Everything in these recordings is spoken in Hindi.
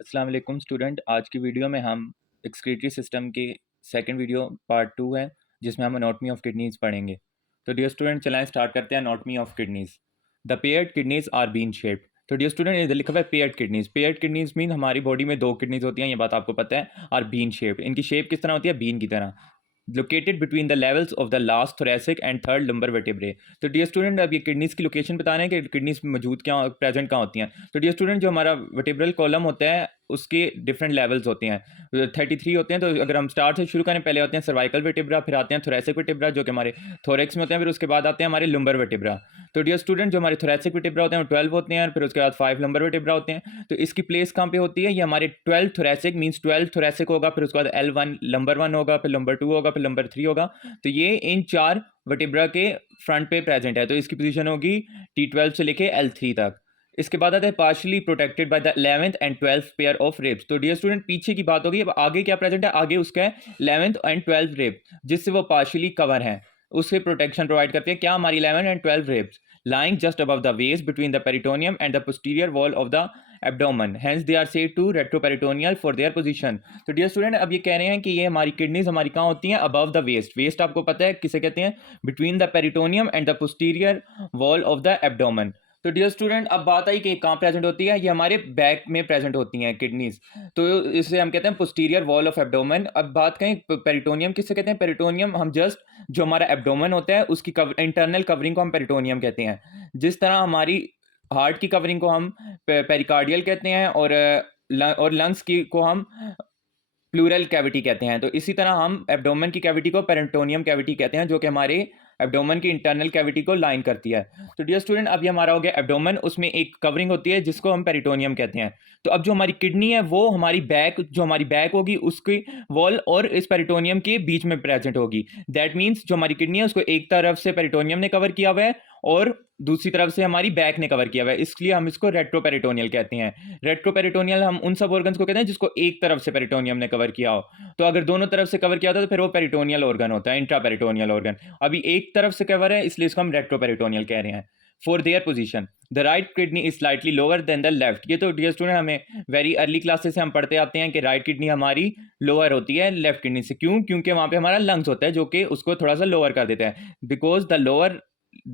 अस्सलाम वालेकुम स्टूडेंट। आज की वीडियो में हम एक्सक्रीटरी सिस्टम के सेकंड वीडियो पार्ट 2 है जिसमें हम एनाटॉमी ऑफ किडनीज पढ़ेंगे। तो डियर स्टूडेंट चलाएं स्टार्ट करते हैं anatomy of kidneys. The paired kidneys are bean shaped. तो डियर स्टूडेंट इधर लिखा हुआ है paired kidneys. Paired kidneys mean हमारी बॉडी में दो किडनीज होती हैं, ये बात आपको पता है। आर बीन शेप्ड, इनकी शेप किस तरह होती है? बीन की तरह। Located between the levels of the last thoracic and third lumbar vertebrae. तो डियर स्टूडेंट अब ये किडनीज की लोकेशन बताना है कि किडनीज मौजूद क्या प्रेजेंट कहाँ होती हैं। तो डियर स्टूडेंट जो हमारा वर्टेब्रल कॉलम होता है उसके डिफरेंट लेवल्स होते हैं, 33 होते हैं। तो अगर हम स्टार्ट से शुरू करें, पहले होते हैं सर्वाइकल वर्टेब्रा, फिर आते हैं थोरेसिक वर्टेब्रा जो कि हमारे थोरेक्स में होते हैं, फिर उसके बाद आते हैं हमारे लंबर वर्टेब्रा। तो डियर स्टूडेंट जो हमारे थोरेसिक वर्टेब्रा होते हैं वो 12 होते हैं, फिर उसके बाद 5 लंबर वर्टेब्रा होते हैं। तो इसकी प्लेस कहाँ पे होती है? ये हमारे 12 थोरेसिक मींस 12 थोरेसिक होगा, फिर उसके बाद L1 लंबर 1 होगा, फिर लंबर 2 होगा, फिर लंबर 3 होगा। तो ये इन चार वर्टेब्रा के फ्रंट पे प्रेजेंट है। तो इसकी पोजीशन होगी T12 से लेके L3 तक। इसके बाद आता है partially protected by the 11th and 12th pair of ribs. तो डियर स्टूडेंट पीछे की बात होगी, अब आगे क्या प्रेजेंट है? आगे उसका है 11th एंड 12th रिब जिससे वो पार्शली कवर है, उससे प्रोटेक्शन प्रोवाइड करते हैं। क्या? हमारी 11 and 12 ribs lying just above the waist between the peritoneum and the posterior wall of the abdomen, hence they are said to retroperitoneal for their position। तो डियर स्टूडेंट अब ये कह रहे हैं कि ये हमारी किडनीज हमारी कहाँ होती हैं? Above the waste. वेस्ट आपको पता है किसे कहते हैं? Between the peritoneum and the posterior wall of the abdomen. तो डियर स्टूडेंट अब बात आई कि कहाँ प्रेजेंट होती है? ये हमारे बैक में प्रेजेंट होती हैं किडनीज। तो इसे हम कहते हैं पोस्टीरियर वॉल ऑफ एब्डोमेन। अब बात करें पेरिटोनियम किसे कहते हैं? पेरिटोनियम हम जस्ट जो हमारा एब्डोमेन होता है उसकी इंटरनल कवरिंग को हम पेरिटोनियम कहते हैं। जिस तरह हमारी हार्ट की कवरिंग को हम पेरिकार्डियल कहते हैं और लंग्स की को हम प्लूरल कैविटी कहते हैं। तो इसी तरह हम एब्डोमेन की कैविटी को पेरिटोनियम कैविटी कहते हैं जो कि हमारे एब्डोमेन की इंटरनल कैविटी को लाइन करती है। तो डियर स्टूडेंट अब ये हमारा हो गया एब्डोमेन, उसमें एक कवरिंग होती है जिसको हम पेरिटोनियम कहते हैं। तो अब जो हमारी किडनी है वो हमारी बैक होगी उसकी वॉल और इस पेरिटोनियम के बीच में प्रेजेंट होगी। दैट मीन्स जो हमारी किडनी है उसको एक तरफ से पेरिटोनियम ने कवर किया हुआ है और दूसरी तरफ से हमारी बैक ने कवर किया हुआ है, इसलिए हम इसको रेट्रोपेरिटोनियल कहते हैं। रेट्रोपेरिटोनियल हम उन सब ऑर्गन्स को कहते हैं जिसको एक तरफ से पेरिटोनियम ने कवर किया हो। तो अगर दोनों तरफ से कवर किया होता है तो फिर वो पेरिटोनियल ऑर्गन होता है, इंट्रापेरिटोनियल ऑर्गन। अभी एक तरफ से कवर है इसलिए इसको हम रेट्रोपेरिटोनियल कह रहे हैं। For their position the right kidney is slightly lower than the left. ये तो डियर स्टूडेंट हमें वेरी अर्ली क्लासेस से हम पढ़ते आते हैं कि राइट किडनी हमारी लोअर होती है लेफ्ट किडनी से। क्यों? क्योंकि वहां पे हमारा लंग्स होता है जो कि उसको थोड़ा सा लोअर कर देता है।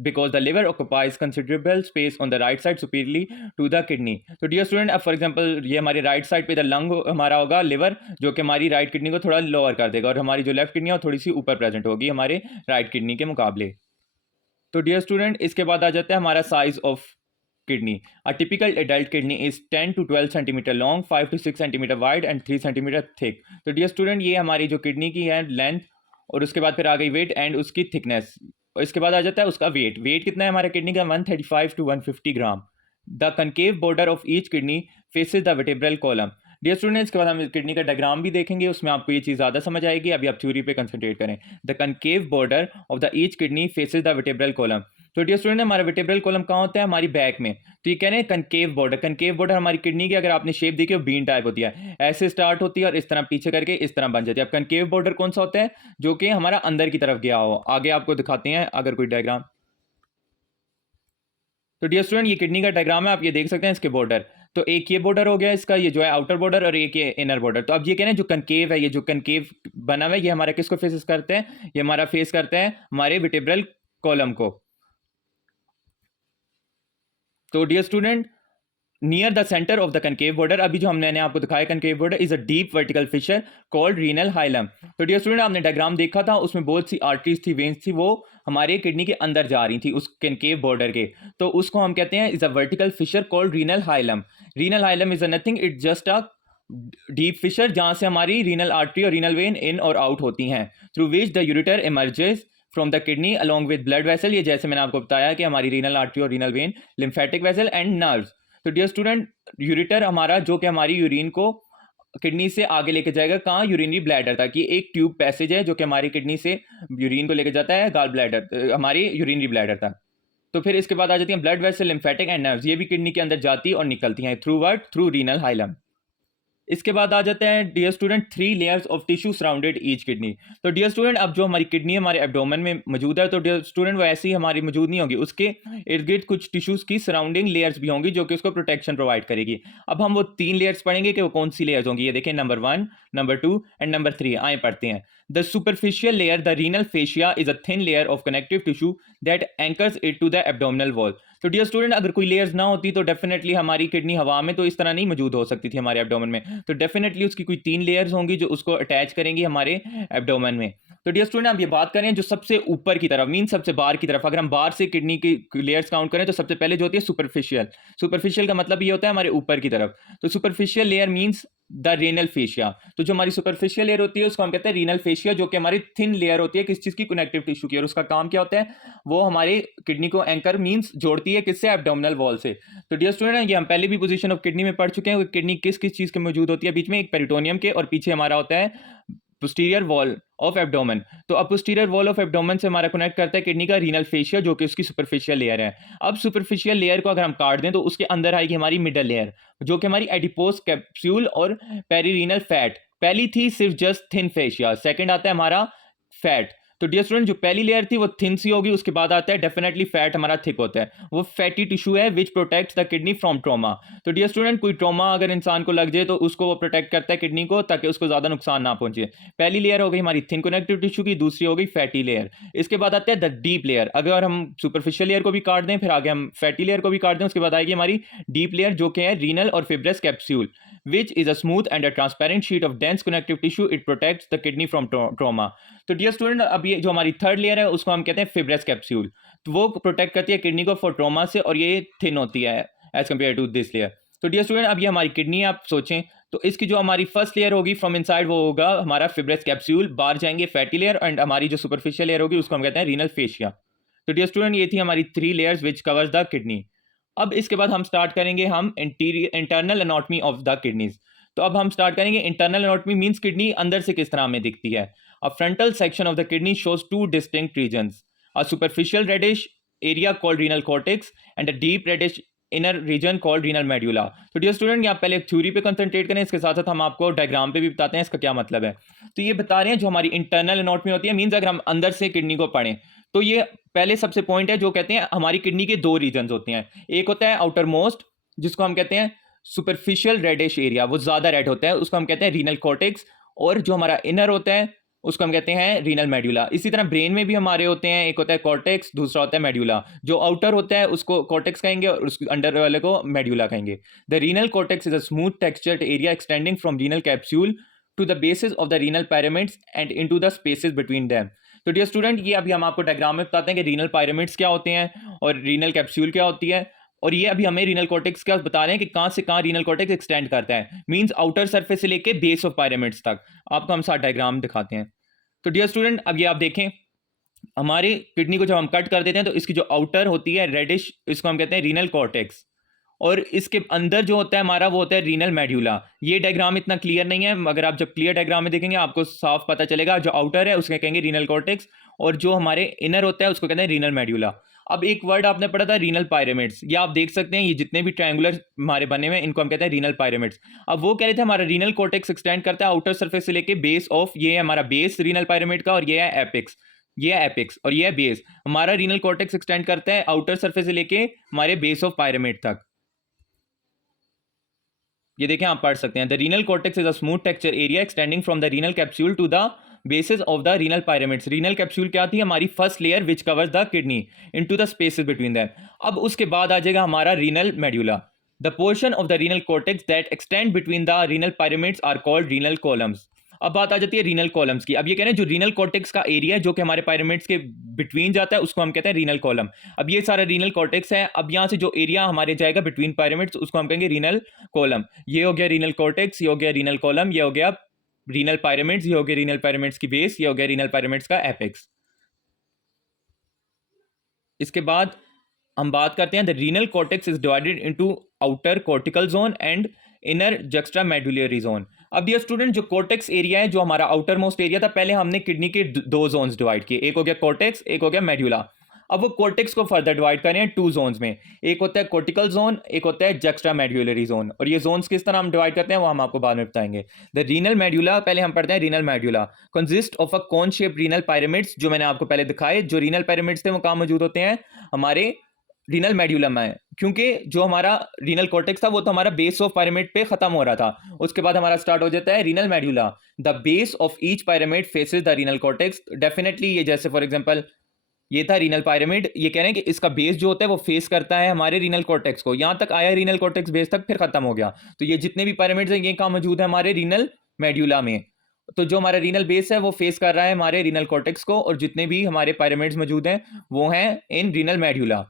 Because the liver occupies considerable space on the right side superiorly to the kidney। तो डियर स्टूडेंट अब फॉर एग्जांपल ये हमारी राइट साइड पे द लंग हमारा होगा लिवर जो कि हमारी राइट किडनी को थोड़ा लोअर कर देगा, और हमारी जो लेफ्ट किडनी है वो थोड़ी सी ऊपर प्रेजेंट होगी हमारे राइट किडनी के मुकाबले। तो डियर स्टूडेंट इसके बाद आ जाता है हमारा size of kidney. A typical adult kidney is 10 to 12 centimetre long, 5 to 6 centimetre wide and 3 centimetre thick. तो डियर स्टूडेंट ये हमारी जो किडनी की है लेंथ, और उसके बाद फिर आ गई वेट एंड उसकी थिकनेस। और इसके बाद आ जाता है उसका वेट। वेट कितना है हमारे किडनी का? 135 to 150 gram. The concave border of each kidney faces the vertebral column. Dear students इसके बाद हम किडनी का डायग्राम भी देखेंगे, उसमें आपको ये चीज़ ज़्यादा समझ आएगी। अभी आप थ्योरी पे कंसंट्रेट करें। The concave border of the each kidney faces the vertebral column. तो डियर स्टूडेंट हमारा वर्टेब्रल कॉलम कहाँ होता है? हमारी बैक में। तो ये कह रहे हैं कनकेव बॉर्डर। कनकेव बॉर्डर हमारी किडनी की अगर आपने शेप देखी हो बीन टाइप होती है, ऐसे स्टार्ट होती है और इस तरह पीछे करके इस तरह बन जाती है। अब कनकेव बॉर्डर कौन सा होता है? जो कि हमारा अंदर की तरफ गया हो। आगे आपको दिखाते हैं अगर कोई डायग्राम। तो डियर स्टूडेंट ये किडनी का डायग्राम है, आप ये देख सकते हैं इसके बॉर्डर। तो एक ये बॉर्डर हो गया इसका, ये जो है आउटर बॉर्डर, और एक ये इनर बॉर्डर। तो अब ये कह रहे हैं जो कनकेव है, ये जो कनकेव बना हुआ है ये हमारा किसको फेस करते हैं? ये हमारा फेस करते हैं हमारे वर्टेब्रल कॉलम को। तो dear student near the centre of the concave border, अभी जो हमने आपको दिखाया concave border is a deep vertical fissure called renal hilum. तो डियर स्टूडेंट आपने डायग्राम देखा था, उसमें बहुत सी आर्टरीज थी, वेन्स थी, वो हमारे किडनी के अंदर जा रही थी उस कनकेव बॉर्डर के। तो उसको हम कहते हैं is a vertical fissure called renal hilum. Renal hilum is a nothing, it just a deep fissure जहां से हमारी रीनल आर्टरी और रीनल वेन इन और आउट होती हैं, through which the ureter emerges from the kidney along with blood vessel. ये जैसे मैंने आपको बताया कि हमारी रीनल आर्टरी और renal vein, lymphatic vessel and nerves. तो डियर स्टूडेंट यूरेटर हमारा जो कि हमारी यूरिन को किडनी से आगे लेके जाएगा, कहाँ? यूरिनरी ब्लैडर तक। ये एक ट्यूब पैसेज है जो कि हमारी किडनी से यूरिन को लेके जाता है गाल ब्लैडर, हमारी यूरिनरी ब्लैडर तक। तो फिर इसके बाद आ जाती है blood vessel, lymphatic and nerves. ये भी किडनी के अंदर जाती और निकलती हैं through what? Through renal hilum. इसके बाद आ जाते हैं dear student 3 layers of tissue surrounded each kidney. तो डियर स्टूडेंट अब जो हमारी किडनी हमारे एब्डोमेन में मौजूद है, तो डियर स्टूडेंट वो ऐसी हमारी मौजूद नहीं होगी, उसके इर्द गिर्द कुछ टिश्यूज की सराउंडिंग लेयर्स भी होंगी जो कि उसको प्रोटेक्शन प्रोवाइड करेगी। अब हम वो 3 लेयर्स पढ़ेंगे कि वो कौन सी लेयर्स होंगी। ये देखें, नंबर 1, नंबर 2 एंड नंबर 3। आए पढ़ते हैं। The superficial layer, the renal fascia, is a thin layer of connective tissue that anchors it to the abdominal wall. तो डियर स्टूडेंट अगर कोई लेयर्स ना होती तो डेफिनेटली हमारी किडनी हवा में तो इस तरह नहीं मौजूद हो सकती थी हमारे एब्डोमेन में। तो डेफिनेटली उसकी कोई 3 लेयर्स होंगी जो उसको अटैच करेंगी हमारे एब्डोमेन में। तो डियर स्टूडेंट आप ये बात करें जो सबसे ऊपर की तरफ, मीन सबसे बाहर की तरफ, अगर हम बाहर से किडनी की लेयर्स काउंट करें तो सबसे पहले जो होती है सुपरफिशियल। सुपरफिशियल का मतलब ये होता है हमारे ऊपर की तरफ। तो superficial layer means the renal fascia. तो जो हमारी सुपरफिशियल लेयर होती है उसको हम कहते हैं रीनल फेशिया, जो कि हमारी थिन लेयर होती है किस चीज की, कनेक्टिव टिश्यू की। और उसका काम क्या होता है, वो हमारे किडनी को एंकर मींस जोड़ती है किससे, एब्डोमिनल वॉल से। तो डियर स्टूडेंट ये हम पहले भी पोजीशन ऑफ किडनी में पढ़ चुके हैं। किडनी किस किस चीज के मौजूद होती है, बीच में एक पेरिटोनियम के और पीछे हमारा होता है पोस्टीरियर वॉल ऑफ एब्डोमेन। तो अब पोस्टीरियर वॉल ऑफ एब्डोमेन से हमारा कनेक्ट करता है किडनी का रीनल फेशिया, जो कि उसकी सुपरफिशियल लेयर है। अब सुपरफिशियल लेयर को अगर हम काट दें तो उसके अंदर आएगी हमारी मिडल लेयर, जो कि हमारी एडिपोज कैप्सूल और पेरीरीनल फैट। पहली थी सिर्फ जस्ट थिन फेशिया, सेकंड आता है हमारा फैट। तो डियर स्टूडेंट जो पहली लेयर थी वो थिन सी होगी, उसके बाद आता है डेफिनेटली फैट हमारा थिक होता है। वो फैटी टिश्यू है which protects the kidney from trauma. तो डियर स्टूडेंट कोई ट्रॉमा अगर इंसान को लग जाए तो उसको वो प्रोटेक्ट करता है किडनी को, ताकि उसको ज्यादा नुकसान ना पहुंचे। पहली लेयर हो गई हमारी थिन कनेक्टिव टिश्यू की, दूसरी हो गई फैटी लेयर। इसके बाद आते हैं द डीप लेयर। अगर हम सुपरफिशियल लेयर को भी काट दें, फिर आगे हम फैटी लेयर को भी काट दें, उसके बाद आएगी हमारी डीप लेयर, जो कि है रीनल और fibrous capsule, which is a smooth and a transparent sheet of dense connective tissue. It protects the kidney from trauma. तो डियर स्टूडेंट अब ये जो हमारी थर्ड लेयर है उसको हम कहते हैं फिब्रस कैप्सूल। तो वो प्रोटेक्ट करती है किडनी को फॉर ट्रोमा से, और ये थिन होती है as compare to this layer. तो डियर स्टूडेंट अब ये हमारी किडनी आप सोचें तो इसकी जो हमारी फर्स्ट लेयर होगी फ्रॉम इनसाइड वो होगा हमारा फिब्रस कैप्सूल, बाहर जाएंगे फैटी लेयर, एंड हमारी जो सुपरफिशियल लेयर होगी उसको हम कहते हैं रीनल फेशिया। तो डियर स्टूडेंट ये थी हमारी 3 layers which covers the kidney. अब इसके बाद हम स्टार्ट करेंगे हम internal anatomy of the kidneys. तो अब हम स्टार्ट करेंगे इंटरनल एनाटॉमी मींस किडनी अंदर से किस तरह हमें दिखती है। A frontal section of the kidney shows 2 distinct regions, a superficial reddish area called renal cortex and a deep reddish inner region called renal medulla. तो डियर स्टूडेंट यहाँ पहले थ्योरी पे कंसंट्रेट करें, इसके साथ साथ हम आपको डायग्राम पे भी बताते हैं इसका क्या मतलब है। तो ये बता रहे हैं जो हमारी इंटरनल एनाटॉमी होती है, मींस अगर हम अंदर से किडनी को पढ़ें तो ये पहले सबसे पॉइंट है जो कहते हैं हमारी किडनी के 2 रीजन्स होते हैं। एक होता है आउटर मोस्ट, जिसको हम कहते हैं सुपरफिशियल रेडिश एरिया, वो ज्यादा रेड होता है, उसको हम कहते हैं रीनल कॉर्टेक्स। और जो हमारा इनर होता है उसको हम कहते हैं रीनल मेड्यूला। इसी तरह ब्रेन में भी हमारे होते हैं, एक होता है कॉर्टेक्स, दूसरा होता है मेड्यूला। जो आउटर होता है उसको कॉर्टेक्स कहेंगे और उसके अंडर वाले को मेड्यूला कहेंगे। The renal cortex is a smooth textured area extending from renal capsule to the basis of the renal pyramids and into the spaces between them. तो डियर स्टूडेंट ये अभी हम आपको डायग्राम में बताते हैं कि रीनल पायरामिड्स क्या होते हैं और रीनल कैप्सूल क्या होती है। और ये अभी हमें रीनल कॉर्टेक्स का बता रहे हैं कि कहां से कहां रीनल कॉर्टेक्स एक्सटेंड करता है, मींस आउटर सरफेस से लेके बेस ऑफ पायरामिड्स तक। आपको हम साथ डायग्राम दिखाते हैं। तो डियर स्टूडेंट अब ये आप देखें, हमारी किडनी को जब हम कट कर देते हैं तो इसकी जो आउटर होती है रेडिश, इसको हम कहते हैं रीनल कॉर्टेक्स, और इसके अंदर जो होता है हमारा वो होता है रीनल मेड्यूला। ये डायग्राम इतना क्लियर नहीं है, मगर आप जब क्लियर डायग्राम में देखेंगे आपको साफ पता चलेगा। जो आउटर है उसके कहेंगे रीनल कॉर्टेक्स, और जो हमारे इनर होता है उसको कहते हैं रीनल मेड्यूला। अब एक वर्ड आपने पढ़ा था रीनल पायरामिड्स, ये आप देख सकते हैं, ये जितने भी ट्रायंगुलर हमारे बने हुए हैं इनको हम कहते हैं रीनल पायरामिड्स। अब वो कह रहे थे हमारा रीनल कॉर्टेक्स एक्सटेंड करता है आउटर सरफेस से लेके बेस ऑफ, ये है हमारा बेस रीनल पायरामिड का, और ये है एपेक्स, ये है एपेक्स और ये है बेस। हमारा रीनल कॉर्टेक्स एक्सटेंड करता है आउटर सरफेस से लेके हमारे बेस ऑफ पायरामिड तक। ये देखें आप पढ़ सकते हैं, the renal cortex is a smooth texture area extending from the renal capsule to the basis of the renal pyramids. Renal capsule क्या थी, हमारी first layer which covers the kidney into the spaces between them. अब उसके बाद आ जाएगा हमारा renal medulla. The portion of the renal cortex that extend between the renal pyramids are called renal columns. अब बात आ जाती है रीनल कॉलम्स की। अब ये कह रहे हैं जो रीनल कॉर्टेक्स का एरिया है जो कि हमारे पायरामिड्स के बिटवीन जाता है उसको हम कहते हैं रीनल कॉलम। अब ये सारा रीनल कॉर्टेक्स है, अब यहाँ से जो एरिया हमारे जाएगा बिटवीन पायरामिड्स उसको हम कहेंगे रीनल कॉलम। ये हो गया रीनल कॉर्टेक्स, ये हो गया रीनल कॉलम, ये हो गया रीनल पायरामिड्स, ये हो गया रीनल पायरामिड्स की बेस, ये हो गया रीनल पायरामिड्स का एपेक्स। इसके बाद हम बात करते हैं the renal cortex is divided into outer cortical zone and inner juxta medullary zone. अब ये स्टूडेंट जो कॉर्टेक्स एरिया है, जो हमारा आउटर मोस्ट एरिया था, पहले हमने किडनी के 2 जोन्स डिवाइड किए, एक हो गया कॉर्टेक्स, एक हो गया मेड्यूला। अब वो कॉर्टेक्स को फर्दर डिवाइड करें हैं 2 जोन्स में, एक होता है कॉर्टिकल जोन, एक होता है जुक्स्टामेडुलरी जोन। और ये जोन्स किस तरह हम डिवाइड करते हैं वो हम आपको बाद में बताएंगे। द रीनल मेड्यूला, पहले हम पढ़ते हैं renal medulla, consist of a cone shape renal pyramids, जो मैंने आपको पहले दिखाए। जो रीनल पिरामिड्स थे वो कहाँ मौजूद होते हैं? हमारे रीनल मेड्यूलम में, क्योंकि जो हमारा रीनल कॉर्टेक्स था वो तो हमारा बेस ऑफ पिरामिड पे खत्म हो रहा था, उसके बाद हमारा स्टार्ट हो जाता है renal medulla. The base of each pyramid faces the renal cortex. Definitely ये जैसे फॉर एग्जांपल ये था रीनल पिरामिड, ये कह रहे हैं कि इसका बेस जो होता है वो फेस करता है हमारे रीनल कॉर्टेक्स को, यहां तक आया रीनल कॉर्टेक्स बेस तक, फिर खत्म हो गया। तो ये जितने भी पिरामिड्स हैं ये कहां मौजूद है? हमारे रीनल मेड्यूला में। तो जो हमारा रीनल बेस है वो फेस कर रहा है हमारे रीनल कॉर्टेक्स को, और जितने भी हमारे पिरामिड्स मौजूद हैं वो हैं इन रीनल मेड्यूला।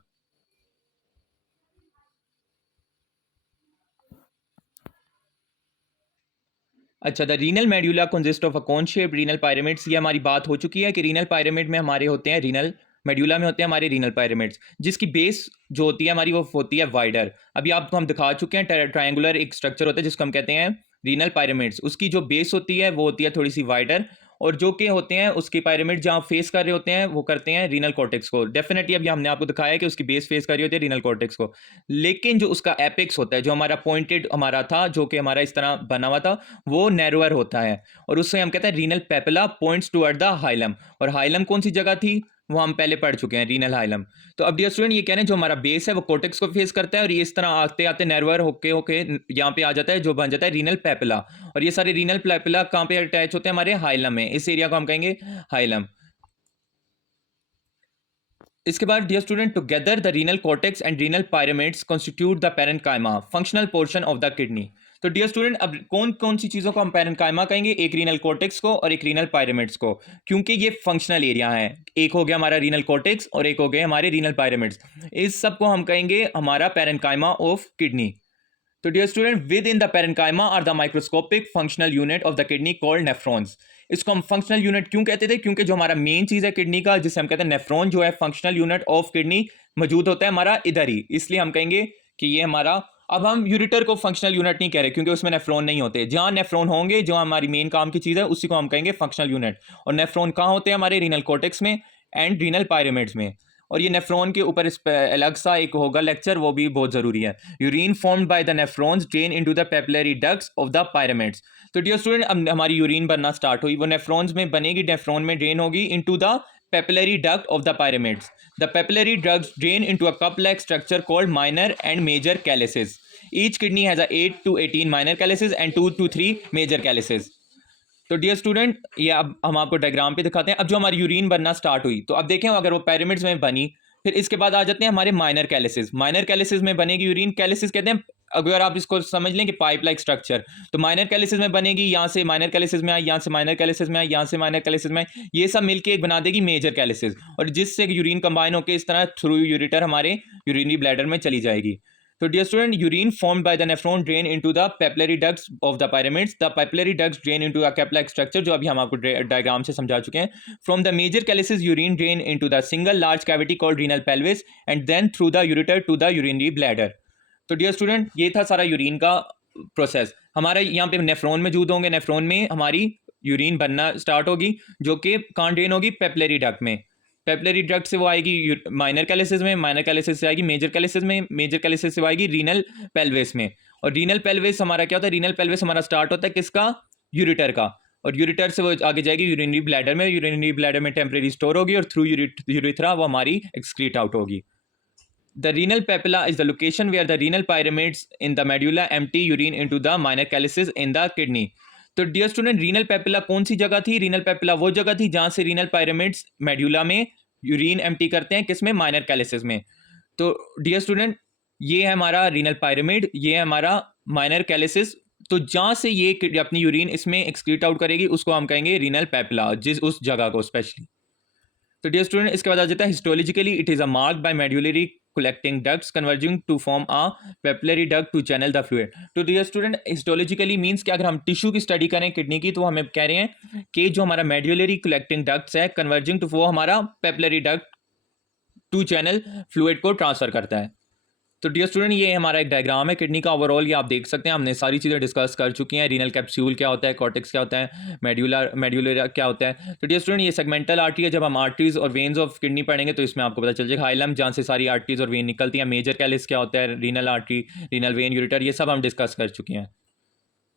अच्छा, the renal medulla consist of a cone shape renal pyramids. ये हमारी बात हो चुकी है कि रीनल पिरामिड में हमारे होते हैं रीनल मेड्यूला में होते हैं हमारे रीनल पिरामिड्स, जिसकी बेस जो होती है हमारी वो होती है वाइडर। अभी आपको हम दिखा चुके हैं ट्रायंगुलर एक स्ट्रक्चर होता है जिसको हम कहते हैं रीनल पिरामिड्स, उसकी जो बेस होती है वो होती है थोड़ी सी वाइडर, और जो के होते हैं उसके पिरामिड जहाँ फेस कर रहे होते हैं वो करते हैं रीनल कॉर्टेक्स को। डेफिनेटली अभी हमने आपको दिखाया कि उसकी बेस फेस कर रही होती है रीनल कॉर्टेक्स को, लेकिन जो उसका एपेक्स होता है, जो हमारा पॉइंटेड हमारा था, जो कि हमारा इस तरह बना हुआ था, वो नैरोअर होता है, और उससे हम कहते हैं renal papilla points toward the hilum. और हाइलम कौन सी जगह थी? वो हम पहले पढ़ चुके हैं, रीनल हाइलम। तो अब डियर स्टूडेंट ये कह रहे हैं जो हमारा बेस है वो कोर्टेक्स को फेस करता है, और ये इस तरह आते आते नैरोअर होके होके यहाँ पे आ जाता है, जो बन जाता है रीनल पेपिला। और ये सारे रीनल पेपिला कहाँ पे अटैच होते हैं? हमारे हाइलम में। इस एरिया को हम कहेंगे हाइलम। इसके बाद dear student, together the renal cortex and renal pyramids constitute the parenchyma, functional portion of the kidney. तो डियर स्टूडेंट अब कौन कौन सी चीज़ों को हम पैरेन्काइमा कहेंगे? एक रीनल कॉर्टेक्स को और एक रीनल पिरामिड्स को, क्योंकि ये फंक्शनल एरिया है। एक हो गया हमारा रीनल कॉर्टेक्स और एक हो गए हमारे रीनल पिरामिड्स, इस सब को हम कहेंगे हमारा पैरेन्काइमा ऑफ किडनी। तो dear student, within the parenchyma are the microscopic functional unit of the kidney called nephrons. इसको हम फंक्शनल यूनिट क्यों कहते थे? क्योंकि जो हमारा मेन चीज है किडनी का, जिसे हम कहते हैं नेफ्रॉन, जो है फंक्शनल यूनिट ऑफ किडनी, मौजूद होता है हमारा इधर ही, इसलिए हम कहेंगे कि ये हमारा। अब हम यूरिटर को फंक्शनल यूनिट नहीं कह रहे, क्योंकि उसमें नेफ्रॉन नहीं होते। जहां नेफ्रॉन होंगे, जो हमारी मेन काम की चीज है, उसी को हम कहेंगे फंक्शनल यूनिट। और नेफ्रॉन कहाँ होते हैं? हमारे रीनल कॉर्टेक्स में एंड रीनल पिरामिड्स में। और ये नेफ्रॉन के ऊपर इस अलग सा एक होगा लेक्चर, वो भी बहुत जरूरी है। Urine formed by the nephrons drain into the papillary ducts of the pyramids. तो डियर स्टूडेंट, अब हमारी यूरिन बनना स्टार्ट हुई, वो नेफ्रॉन्स में बनेगी, नेफ्रॉन में ड्रेन होगी into the papillary duct of the pyramids. The papillary ducts drain into a cup like structure called minor and major calyces. Each kidney has 8 to 18 minor calyces and 2 to 3 major calyces. तो डियर स्टूडेंट, ये अब हम आपको डायग्राम पे दिखाते हैं। अब जो हमारी यूरिन बनना स्टार्ट हुई, तो अब देखें अगर वो पिरामिड्स में बनी, फिर इसके बाद आ जाते हैं हमारे माइनर कैलिसेस। माइनर कैलिसेस में बनेगी यूरिन। कैलिसेस कहते हैं, अगर आप इसको समझ लें कि पाइप लाइक स्ट्रक्चर, तो माइनर कैलिसेस में बनेगी, यहाँ से माइनर कैलिसेस में आई, यहाँ से माइनर कैलिसेस में आई, यहाँ से माइनर कैलिसेस में आई, ये सब मिलके एक बना देगी मेजर कैलिसेस, और जिससे यूरिन कंबाइन होकर इस तरह थ्रू यूरिटर हमारे यूरिनरी ब्लैडर में चली जाएगी। So dear student, urine formed by the nephron drain into the papillary ducts of the pyramids. The papillary ducts drain into a cap-like structure, जो अभी हम आपको डायग्राम से समझा चुके हैं. From the major calyces, urine drain into the single large cavity called renal pelvis, and then through the ureter to the urinary bladder. तो डियर स्टूडेंट, ये था सारा यूरिन का प्रोसेस। हमारा यहाँ पे नेफ्रॉन मौजूद होंगे, नेफ्रॉन में हमारी यूरिन बनना स्टार्ट होगी, जो कि कहाँ ड्रेन होगी? पेपिलरी डक्ट में। पेपिलरी डक्ट से वो आएगी माइनर कैलिसेस में, माइनर कैलिसेस से आएगी मेजर कैलिसेस में, मेजर कैलिसेस से आएगी रीनल पेल्विस में। और रीनल पेल्विस हमारा क्या होता है? रीनल पेल्विस हमारा स्टार्ट होता है किसका? यूरिटर का। और यूरिटर से वो आगे जाएगी यूरिनरी ब्लैडर में, यूरिनरी ब्लैडर में टेम्परेरी स्टोर होगी, और थ्रू यूरिथ्रा वो हमारी एक्सक्रीट आउट होगी। The renal papilla is the location where the renal pyramids in the medulla empty urine into the minor calyces in the kidney. तो डियर स्टूडेंट, रीनल पेपिला कौन सी जगह थी? रीनल पेपिला वो जगह थी जहां से रीनल पायरेमिड्स मेड्यूला में यूरिन एम्प्टी करते हैं, किसमें? माइनर कैलिसेस में। तो डियर स्टूडेंट, ये है हमारा रीनल पायरेमिड, ये है हमारा माइनर कैलिसेस। तो जहां से ये अपनी यूरिन इसमें एक्सक्रीट आउट करेगी, उसको हम कहेंगे रीनल पेपिला, जिस उस जगह को स्पेशली। तो डियर स्टूडेंट, इसके बाद आ जाता है histologically it is a marked by medullary collecting ducts converging to form a papillary duct to channel the fluid. तो डियर स्टूडेंट, हिस्टोलॉजिकली मींस कि अगर हम टिश्यू की स्टडी करें किडनी की, तो हमें कह रहे हैं कि जो हमारा मेड्यूलरी कलेक्टिंग डक्ट्स है कन्वर्जिंग टू, वो हमारा papillary duct to channel fluid को ट्रांसफर करता है। तो डियर स्टूडेंट, ये हमारा एक डायग्राम है किडनी का ओवरऑल। ये आप देख सकते हैं, हमने सारी चीज़ें डिस्कस कर चुकी हैं। रीनल कैप्सूल क्या होता है, कॉर्टेक्स क्या होता है, मेड्यूलर क्या होता है। तो डियर स्टूडेंट, ये सेगमेंटल आर्टरी है। जब हम आर्टरीज और वेन्स ऑफ किडनी पढ़ेंगे तो इसमें आपको पता चल जाएगा हाइलम जहाँ से सारी आर्टरीज और वेन निकलती हैं। मेजर कैलिस क्या होता है, renal artery, renal vein, ureter, ये सब हम डिस्कस कर चुके हैं।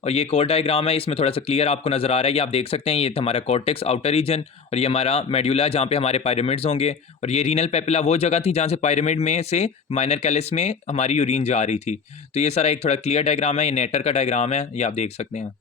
और ये कोर डायग्राम है, इसमें थोड़ा सा क्लियर आपको नजर आ रहा है। ये आप देख सकते हैं, ये हमारा कॉर्टेक्स आउटर रीजन, और ये हमारा मेड्यूला जहाँ पे हमारे पायरामिड्स होंगे, और ये रीनल पेपिला वो जगह थी जहाँ से पायरामिड में से माइनर कैलिस में हमारी यूरिन जा रही थी। तो ये सारा एक थोड़ा क्लियर डायग्राम है, ये नेटर का डायग्राम है, ये आप देख सकते हैं।